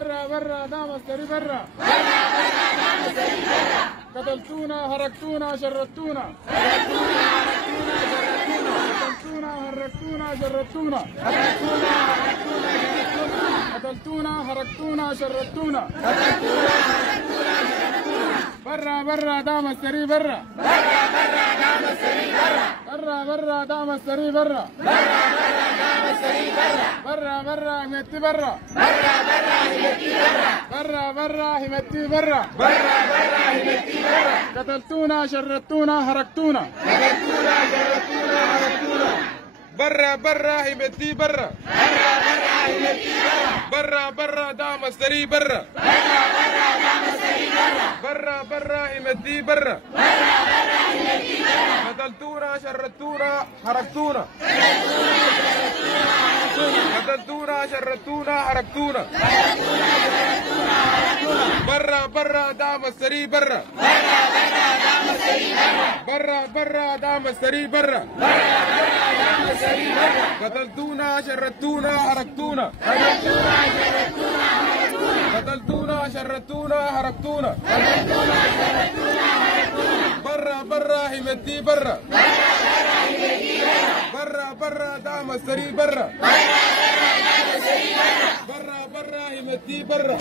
برا برا دام السري برا. قتلتونا هرقتونا شردتونا. قتلتونا هرقتونا شردتونا. قتلتونا هرقتونا شردتونا. برا برا دام السري برا. برا برا دام السري برا. برا برا همتي برا. برا برا همتي برا. قتلتونا شردتونا هرقتونا. برا برا همتي برا. برا برا دام السري برا. برا برا همتي برا. قتلتونا شردتونا هرقتونا. قتلتونا شردتونا هرقتونا. برا برا دام السري برا. برا برا دام السري برا. قتلتونا شردتونا هرقتونا. قتلتونا شردتونا هرقتونا. برا برا همتي برا. برا برا دام السري برا. برا برا همتي برا.